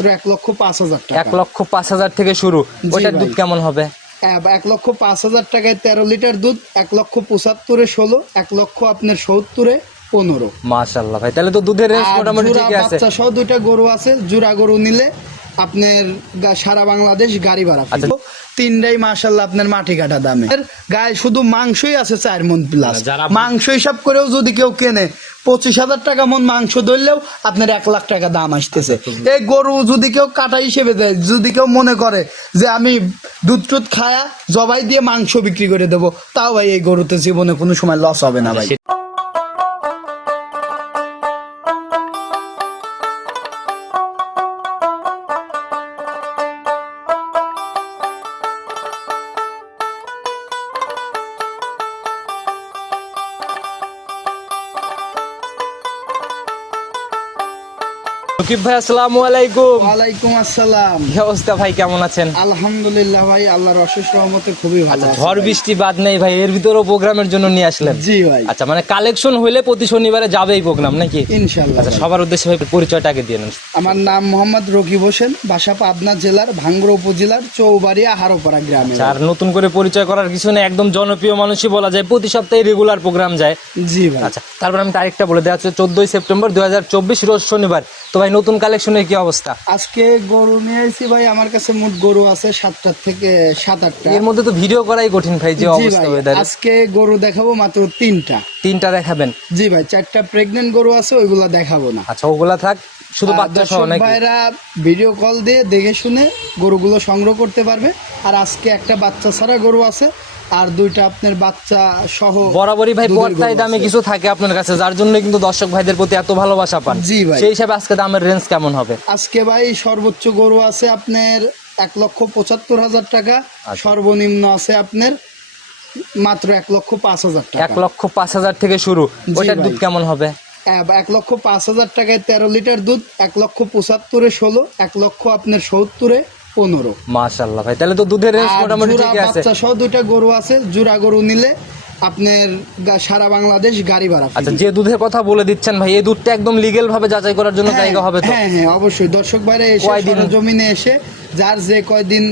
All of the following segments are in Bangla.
মাত্র এক লক্ষ পাঁচ হাজার এক লক্ষ পাঁচ হাজার থেকে শুরু। ওটার দুধ কেমন হবে? এক- লক্ষ পাঁচ হাজার টাকায় তেরো লিটার দুধ এক লক্ষ পঁচাত্তরে ষোলো এক লক্ষ আপনার সত্তরে পনেরো। মাশাল্লাহ ভাই তাহলে তো দুধের রেঞ্জ মোটামুটি জোড়া আছে। বাচ্চা সহ দুইটা গরু আছে জোড়া গরু নিলে আপনার সারা বাংলাদেশ গাড়ি ভাড়া আচ্ছা। তিনটাই মাসাল্লাহ আপনার মাটি কাটা দামে। গায়ে শুধু মাংসই আছে চার মন প্লাস মাংস হিসাব করেও যদি কেউ কেনে পঁচিশ হাজার টাকা মন মাংস ধরলেও আপনার এক লাখ টাকা দাম আসতেছে। আচ্ছা, এই গরু যদি কেউ কাটা হিসেবে দেয় যদি কেউ মনে করে যে আমি দুধ টুধ খায়া জবাই দিয়ে মাংস বিক্রি করে দেবো তাও ভাই এই গরুতে জীবনে কোনো সময় লস হবে না ভাই। রকিব ভাই আসসালামু আলাইকুম। ওয়ালাইকুম আসসালাম। কি অবস্থা ভাই কেমন আছেন? আলহামদুলিল্লাহ ভাই আল্লাহর অশেষ রহমতে খুবই ভালো আচ্ছা আছি ঝড় বৃষ্টি বাদ নেই ভাই এর ভিতরেও প্রোগ্রামের জন্য নিয়ে আসলেন। জি ভাই। আচ্ছা মানে কালেকশন হইলে প্রতি শনিবারে যাবে এই প্রোগ্রাম নাকি? ইনশাল্লাহ আচ্ছা। সবার উদ্দেশ্যে ভাই পরিচয়টা আগে দিয়ে নেন। আমার নাম মোহাম্মদ রকিব হোসেন বাসা পাবনা জেলার ভাঙ্গুড়া উপজেলার চৌবাড়িয়া হারোপাড়া গ্রামে আচ্ছা, আর নতুন করে পরিচয় করার কিছু নেই একদম জনপ্রিয় মানুষই বলা যায় প্রতি সপ্তাহে রেগুলার প্রোগ্রাম যায়। জি ভাই। আচ্ছা তারপর আমি তারিখটা বলে দেওয়া হচ্ছে চোদ্দই সেপ্টেম্বর দুই হাজার চব্বিশ রোজ শনিবার। তো ভাই নতুন কালেকশনের কি অবস্থা? আজকে গরু নিয়ে এসেছি ভাই আমার কাছে মোট গরু আছে সাতটার থেকে সাত আটটা। এর মধ্যে তো ভিডিও করাই কঠিন ভাই যে অবস্থা ভাই ওয়েদার আজকে গরু দেখাবো মাত্র তিনটা। তিনটা দেখাবেন? জি ভাই চারটা প্রেগনেন্ট গরু আছে ওইগুলা দেখাবো না। আচ্ছা ওগুলা থাক শুধু বাচ্চা সহ নাকি? ভাইরা ভিডিও কল দিয়ে দেখে শুনে গরুগুলো সংগ্রহ করতে পারবে। আর আজকে একটা বাচ্চা ছাড়া গরু আছে আর দুইটা আপনার বাচ্চা সহ বরাবরই ভাই পর্দায় দামে কিছু থাকে আপনার কাছে যার জন্য কিন্তু দর্শক ভাইদের প্রতি এত ভালোবাসা পান জি ভাই। সেই হিসাবে আজকে দামের রেঞ্জ কেমন হবে আজকে ভাই সর্বোচ্চ গরু আছে আপনার এক লক্ষ পঁচাত্তর হাজার টাকা আচ্ছা। সর্বনিম্ন আছে আপনার মাত্র এক লক্ষ পাঁচ হাজার এক টাকা এক লক্ষ পাঁচ হাজার থেকে শুরু ভাই। দুধ কেমন হবে এক লক্ষ পাঁচ হাজার টাকায় তেরো লিটার দুধ এক লক্ষ পঁচাত্তরে ষোলো এক লক্ষ আপনার সত্তরে পনেরো। মাশাল্লাহ ভাই তাহলে তো দুধের রেঞ্জ মোটামুটি ঠিক ঠিকই আছে। বাচ্চা সহ দুইটা গরু আছে জোড়া গরু নিলে আপনার সারা বাংলাদেশ গাড়ি ভাড়া আচ্ছা যে দুধের কথা বলে দিচ্ছেন ভাই এই দুধটা একদম লিগেল ভাবে যাচাই করার জন্য হ্যাঁ, জায়গা হবে তো? হ্যাঁ হ্যাঁ অবশ্যই। দর্শক ভাইরা এসে জমিনে এসে যার যে কয়দিন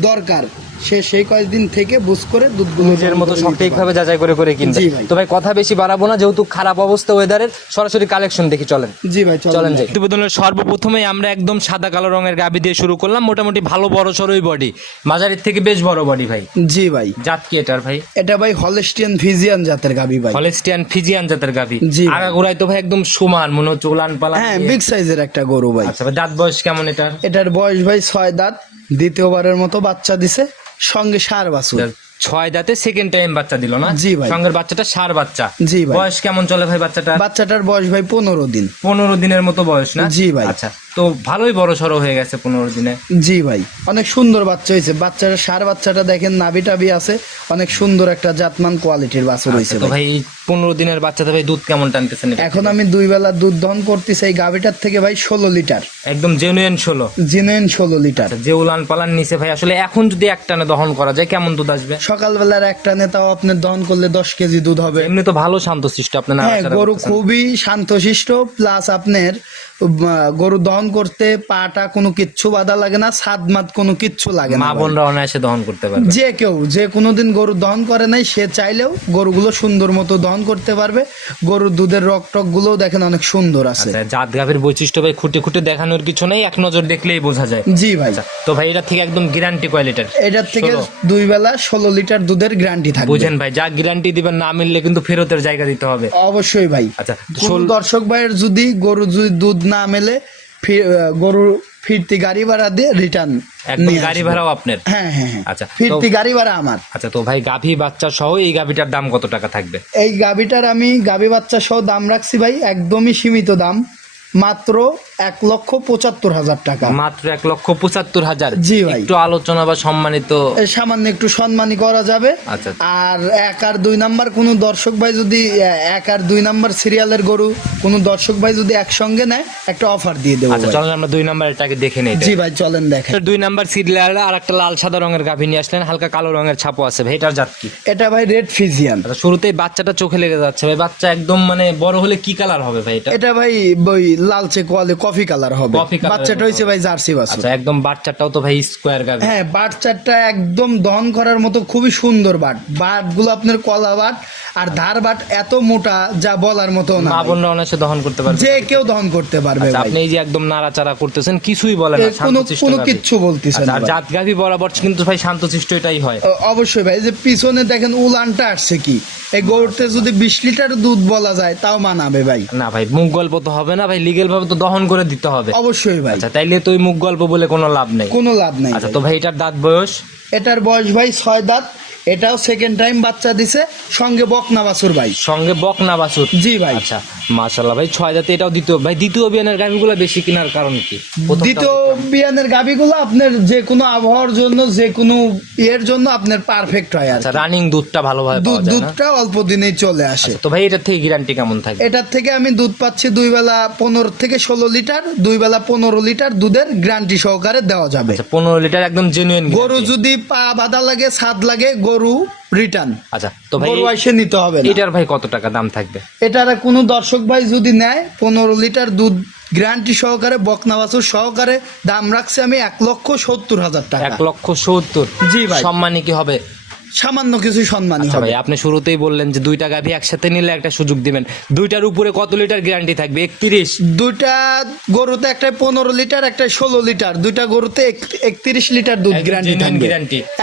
দরকার সে সেই কয়েকদিন থেকে বুঝ করে দুধগুলো নিজের মতো সঠিকভাবে যাচাই করে করে কিনবে। তো ভাই কথা বেশি বাড়াবো না যেহেতু খারাপ অবস্থা ওয়েদারের সরাসরি কালেকশন দেখি চলেন। জি ভাই চলেন চলেন যাই। প্রতিবেদনের সর্বপ্রথমে আমরা একদম সাদা কালো রঙের গাবি দিয়ে শুরু করলাম মোটামুটি ভালো বড় সরই বডি মাঝারির থেকে বেশ বড় বডি ভাই। জি ভাই। জাত কি এটার ভাই? এটা ভাই হলেস্টিয়ান ফিজিয়ান জাতের গাবি ভাই। হলেস্টিয়ান ফিজিয়ান জাতের গাভি। জি। আগাগোড়ায় তো ভাই একদম সমান মনে হচ্ছে উলান পালান হ্যাঁ বিগ সাইজের একটা গরু ভাই। আচ্ছা দাঁত বয়স কেমন এটার? এটার বয়স ভাই ছয় দাঁত দ্বিতীয়বারের মতো বাচ্চা দিছে। সঙ্গে সার বাছুর। ছয় দাঁতে সেকেন্ড টাইম বাচ্চা দিল না? জি ভাই। সঙ্গের বাচ্চাটা সার বাচ্চা। জি ভাই। বয়স কেমন চলে ভাই বাচ্চাটা বাচ্চাটার বয়স ভাই পনেরো দিন। পনেরো দিনের মতো বয়স না? জি ভাই। আচ্ছা। তো ভালোই বড় সড়ো হয়ে গেছে পনেরো দিনে। জি ভাই অনেক সুন্দর বাচ্চা হয়েছে। বাচ্চাটা সার বাচ্চাটা দেখেন নাভি টাবি আছে। অনেক সুন্দর একটা জাতমান কোয়ালিটির বাছুর হয়েছে আচ্ছা, তো ভাই। পনেরো দিনের বাচ্চাতে ভাই দুধ কেমন টানতেছেন এখন আমি দুই বেলা দুধ দহন করতেছি এই গাভিটার থেকে ভাই ষোলো লিটার। একদম জেনুইন ষোলো। জেনুইন ষোলো লিটার। আচ্ছা যে উলান পালান নিচে ভাই আসলে এখন যদি একটানে দহন করা যায় কেমন দুধ আসবে? সকালবেলার একটা তাও আপনার দহন করলে দশ কেজি দুধ হবে। এমনি তো ভালো শান্তশিষ্ট আপনার হ্যাঁ গরু খুবই শান্তশিষ্ট প্লাস আপনার গরু দহন করতে পাটা কোনো কিচ্ছু বাধা লাগে না সাদ মাত কোনো কিচ্ছু লাগে না মা বোনরা অনায়াসে দহন করতে পারবে। যে কেউ যে কোনোদিন গরু দহন করে নাই সে চাইলেও গরুগুলো সুন্দর মতো দহন করতে পারবে। গরুর দুধের রক টকগুলো দেখেন অনেক সুন্দর আছে। আচ্ছা জাত গাভীর বৈশিষ্ট্য ভাই খুঁটে খুঁটে দেখানোর কিছু নেই এক নজর দেখলেই বোঝা যায়। জি ভাই। আচ্ছা তো ভাই এটা থেকে একদম গ্যারান্টি কোয়ালিটির এটার থেকে দুই বেলা ষোলো লিটার দুধের গ্যারান্টি থাকবে। বুঝেন ভাই যা গ্যারান্টি দিবেন না মিললে কিন্তু ফেরতের জায়গা দিতে হবে। অবশ্যই ভাই। আচ্ছা দর্শক ভাইয়ের যদি গরু যদি দুধ না মেলে গরু ফিরতি গাড়ি ভাড়া দিয়ে রিটার্ন গাড়ি ভাড়াও আপনার? হ্যাঁ হ্যাঁ হ্যাঁ। আচ্ছা, ফিরতি গাড়ি ভাড়া আমার। আচ্ছা তো ভাই গাভী বাচ্চা সহ এই গাভীটার দাম কত টাকা থাকবে? এই গাভীটার আমি গাভী বাচ্চা সহ দাম রাখছি ভাই একদমই সীমিত দাম। মাত্র এক লক্ষ পঁচাত্তর হাজার টাকা। মাত্র এক লক্ষ পঁচাত্তর হাজার। জি ভাই। একটু আলোচনা বা সম্মানিত সামান্য একটু সম্মানী করা যাবে। আচ্ছা। আর এক আর দুই নাম্বার কোনো দর্শক ভাই যদি এক আর দুই নাম্বার সিরিয়ালের গরু কোনো দর্শক ভাই যদি একসঙ্গে নেয় একটা অফার দিয়ে দেবো আচ্ছা চলেন আমরা দুই নাম্বার এটাকে দেখে নেই। জি ভাই চলেন দেখেন। দুই নাম্বার সিরিয়াল আর একটা লাল সাদা রঙের গাভী নিয়ে আসলেন হালকা কালো রঙের ছাপও আছে। ভাই এটার জাত কি? এটা ভাই রেড ফিজিয়ান। আচ্ছা শুরুতেই বাচ্চাটা চোখে লেগে যাচ্ছে। ভাই বাচ্চা একদম মানে বড় হলে কি কালার হবে ভাই এটা? এটা ভাই লালচে কোয়ালে কফি কালার হবে। বাচ্চাটা হয়েছে ভাই জার্সি বাছুর। আচ্ছা একদম বাচ্চাটাও তো ভাই স্কোয়ার গাভি। হ্যাঁ বাট চারটা একদম দহন করার মতো খুবই সুন্দর বাট। বাটগুলো আপনার কলা বাট আর ধার বাট এত মোটা যা বলার মতো না মা। বোনরা অনায়াসে দহন করতে পারবে। যে কেউ দহন করতে পারবে আচ্ছা, ভাই। আপনি এই যে একদম নাড়াচাড়া করতেছেন কিছুই বলে না এ, কোনো শান্তশিষ্ট কোনো গাভী। কিচ্ছু বলতেছে আচ্ছা, না আর জাত গাভি বরাবর কিন্তু ভাই শান্তশিষ্ট এটাই হয়। অবশ্যই ভাই এই যে পিছনে দেখেন উলানটা আসছে কি? এই গরুতে যদি বিশ লিটার দুধ বলা যায় তাও মানাবে ভাই। না ভাই মুখ গল্প তো হবে না ভাই লিগেল ভাবে তো দহন করে দিতে হবে। অবশ্যই ভাই। আচ্ছা তাইলে তো ওই মুখ গল্প বলে কোনো লাভ নেই। কোনো লাভ নেই আচ্ছা তো ভাই এটার দাঁত বয়স? এটার বয়স ভাই ছয় দাঁত। এটাও সেকেন্ড টাইম বাচ্চা দিছে সঙ্গে বকনা বাছুর ভাই। সঙ্গে বকনা বাছুর? জি ভাই। আচ্ছা মাশাল্লাহ ভাই ছয় দাঁতে এটাও দ্বিতীয় ভাই দ্বিতীয় বিয়ানের গাভিগুলো বেশি কেনার কারণ কি? দ্বিতীয় বিয়ানের গাভিগুলো আপনার যে কোনো আবহাওয়ার জন্য যে কোনো ইয়ের জন্য আপনার পারফেক্ট হয় আচ্ছা রানিং দুধটা ভালোভাবে দুধ দুধটা অল্প দিনেই চলে আসে। আচ্ছা, তো ভাই এটার থেকে গ্যারান্টি কেমন থাকে এটার থেকে আমি দুধ পাচ্ছি দুই বেলা পনেরো থেকে ষোলো লিটার দুই বেলা পনেরো লিটার দুধের গ্যারান্টি সহকারে দেওয়া যাবে। আচ্ছা পনেরো লিটার একদম জেনুইন গরু যদি পা বাঁধা লাগে ছাদ লাগে গরু রিটার্ন আচ্ছা তো ভাই গরু এসে নিতে হবে না। এটার ভাই কত টাকা দাম থাকবে? এটার কোনো দর্শক ভাই যদি নেয় পনেরো লিটার দুধ গ্যারান্টি সহকারে বকনা বাছুর সহকারে দাম রাখছি আমি এক লক্ষ সত্তর হাজার টাকা। এক লক্ষ সত্তর। জি ভাই। সম্মানী কি হবে? সামান্য কিছু সম্মানই আচ্ছা হবে। ভাই আপনি শুরুতেই বললেন যে দুইটা গাভি একসাথে নিলে একটা সুযোগ দিবেন। দুইটার উপরে কত লিটার গ্যারান্টি থাকবে? একত্রিশ। দুইটা গরুতে একটা পনেরো লিটার একটা ষোলো লিটার। দুইটা গরুতে একত্রিশ লিটার দুধ গ্যারান্টি থাকবে।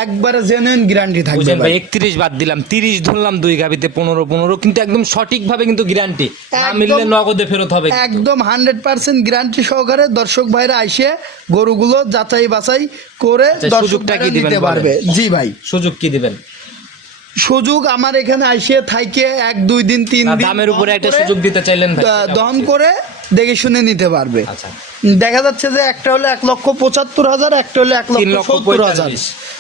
একবারে জেনুইন গ্যারান্টি থাকবে বুঝলেন ভাই। ভাই একত্রিশ বাদ দিলাম তিরিশ ধরলাম দুই গাভিতে পনেরো পনেরো কিন্তু একদম সঠিক ভাবে কিন্তু গ্যারান্টি না মিললে নগদে ফেরত হবে একদম হান্ড্রেড পার্সেন্ট গ্যারান্টি সহকারে দর্শক ভাইরা আইসে গরুগুলো যাচাই বাছাই করে আচ্ছা, দিতে সুযোগটা কি বলেন? পারবে। জি ভাই। সুযোগ কি দিবেন? সুযোগ আমার এখানে আইসে থাইকে এক দুই দিন তিন দিন দামের উপরে একটা সুযোগ দিতে চাইলেন ভাই, দ- দহন করে দেখে শুনে নিতে পারবে। আচ্ছা। দেখা যাচ্ছে যে একটা হলো এক লক্ষ পঁচাত্তর হাজার একটা হলো এক লক্ষ সত্তর হাজার।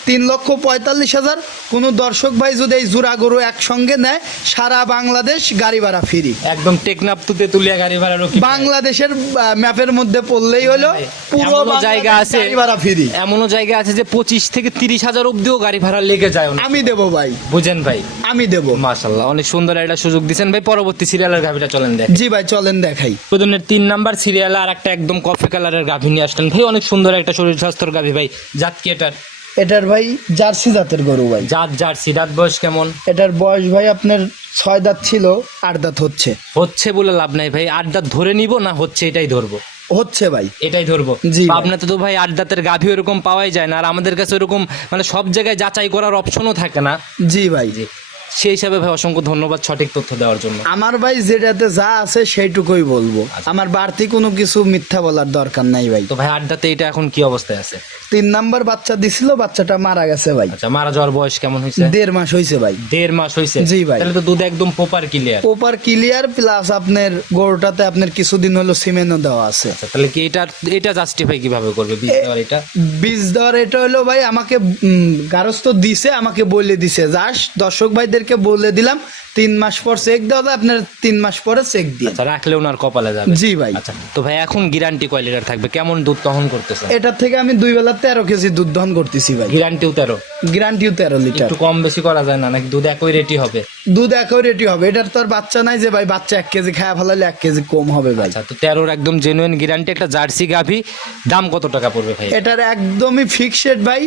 তিন লক্ষ পঁয়তাল্লিশ হাজার। কোনো দর্শক ভাই যদি এই জোড়া গরু একসঙ্গে নেয় সারা বাংলাদেশ গাড়ি ভাড়া ফ্রি একদম টেকনাপ তুতে তুলিয়া গাড়ি ভাড়া রকি বাংলাদেশের ম্যাপের মধ্যে পড়লেই হলো পুরো জায়গা আছে গাড়ি ভাড়া ফ্রি এমনও জায়গা আছে যে পঁচিশ থেকে তিরিশ হাজার অব্দিও গাড়ি ভাড়া লেগে যায়। আমি দেবো ভাই। বুঝেন ভাই? আমি দেবো। মাশাল্লাহ অনেক সুন্দর একটা সুযোগ দিচ্ছেন ভাই। পরবর্তী সিরিয়ালের গাড়িটা চলেন দেখ জি ভাই চলেন দেখাই। উদ্বোধনের তিন নাম্বার সিরিয়াল আর একটা একদম কফি কালারের গাভী নিয়ে আসলেন। ভাই অনেক সুন্দর একটা শরীর স্বাস্থ্যের গাভী ভাই। জাত কি এটার? এটার ভাই জার্সি জাতের গরু ভাই। জাত জার্সি দাঁত বয়স কেমন? এটার বয়স ভাই আপনার ছয় দাঁত ছিল আট দাঁত হচ্ছে। হচ্ছে বলে লাভ নাই ভাই। আট দাঁত ধরে নিব না হচ্ছে এটাই ধরবো? হচ্ছে ভাই। এটাই ধরবো? জি আপনার তো ভাই আট দাঁতের গাভী ওরকম পাওয়াই যায় না। আর আমাদের কাছে ওরকম মানে সব জায়গায় যাচাই করার অপশনও থাকে না। জি ভাই। জি। সেই হিসাবে ভাই অসংখ্য ধন্যবাদ সঠিক তথ্য দেওয়ার জন্য। আমার ভাই যেটাতে যা আছে সেইটুকুই বলব। আচ্ছা। আমার বাড়তি কোনো কিছু মিথ্যা বলার দরকার নাই ভাই। তো ভাই আড্ডাতে এটা এখন কি অবস্থায় আছে? তিন নাম্বার বাচ্চা দিছিল বাচ্চাটা মারা গেছে ভাই। আচ্ছা মারা যাওয়ার বয়স কেমন হয়েছে? দেড় মাস হয়েছে ভাই। দেড় মাস হয়েছে? জি ভাই। তাহলে তো দুধ একদম প্রপার ক্লিয়ার ওপার ক্লিয়ার প্লাস আপনার গরুটাতে আপনার কিছুদিন হলো সিমেন্টও দেওয়া আছে। আচ্ছা তাহলে কি এটা এটা জাস্টিফাই কীভাবে করবে বীজ দেওয়ার এটা? বীজ দেওয়ার এটা হলো ভাই আমাকে গারস্থ দিছে আমাকে বলে দিছে। যাস দর্শক ভাইদেরকে বলে দিলাম তিন মাস পর চেক দেওয়া হবে আপনার তিন মাস পরে চেক দিয়ে আচ্ছা রাখলে ওনার কপালে যাবে। জি ভাই। আচ্ছা তো ভাই এখন গ্যারান্টি কয় লিটার থাকবে? কেমন দুধ তখন করতেছে? এটার থেকে আমি দুই বেলা তেরো কেজি দুধ দহন করতেছি ভাই। গ্যারান্টিও তেরো? গ্যারান্টিও তেরো লিটার একটু কম বেশি করা যায় না? নাকি দুধ একই রেটই হবে? দুধ একই রেটি হবে। এটার তো আর বাচ্চা নাই যে ভাই বাচ্চা এক কেজি খাওয়া ফেলালে এক কেজি কম হবে ভাই। আচ্ছা তো তেরোর একদম জেনুইন গ্যারান্টি একটা জার্সি গাভি দাম কত টাকা পড়বে ভাই? এটার একদমই ফিক্সড ভাই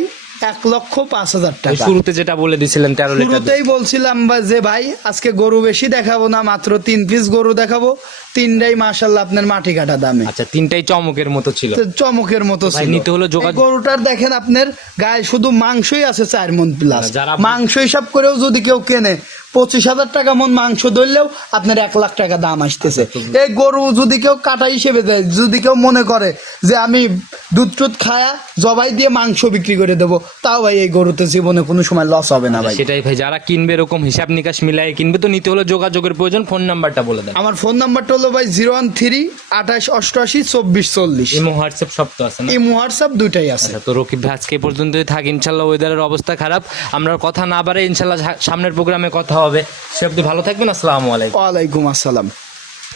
এক লক্ষ পাঁচ হাজার টাকা। শুরুতে যেটা বলে দিছিলেন তেরো শুরুতেই বলছিলাম বা যে ভাই আজকে গরু বেশি দেখাবো না মাত্র তিন পিস গরু দেখাবো। তিনটাই মাসাল্লাহ আপনার মাটি কাটা দামে। আচ্ছা তিনটাই চমকের মতো ছিল। চমকের মতো ছিল। নিতে হলে যোগাযোগ- গরুটার দেখেন আপনার গায়ে শুধু মাংসই আছে চার মন প্লাস মাংস হিসাব করেও যদি কেউ কেনে পঁচিশ হাজার টাকা মন মাংস ধরলেও আপনার এক লাখ টাকা দাম আসতেছে। আচ্ছা, এই গরু যদি কেউ কাটা হিসেবে দেয় যদি কেউ মনে করে যে আমি দুধ টুধ খায়া জবাই দিয়ে মাংস বিক্রি করে দেবো তাও ভাই এই গরুতে জীবনে কোনো সময় লস হবে না ভাই। সেটাই ভাই যারা কিনবে এরকম হিসাব নিকাশ মিলাই কিনবে তো নিতে হলে যোগাযোগের প্রয়োজন। ফোন নাম্বারটা বলে দেন। আমার ফোন নাম্বারটা হলো ভাই জিরো ওয়ান থ্রি আঠাশ অষ্টআশি চব্বিশ চল্লিশ। ইমো হোয়াটসঅ্যাপ সব তো আছে না? এই হোয়াটসঅ্যাপ দুইটাই আছে। আচ্ছা তো রকিব ভাই আজকে পর্যন্তই থাক ইনশাল্লাহ ওয়েদারের অবস্থা খারাপ। আমরা কথা না বাড়ে ইনশাল্লাহ সামনের প্রোগ্রামে কথা হবে। সে অব্দি ভালো থাকবেন আসসালামু আলাইকুম। ওয়ালাইকুম আসসালাম।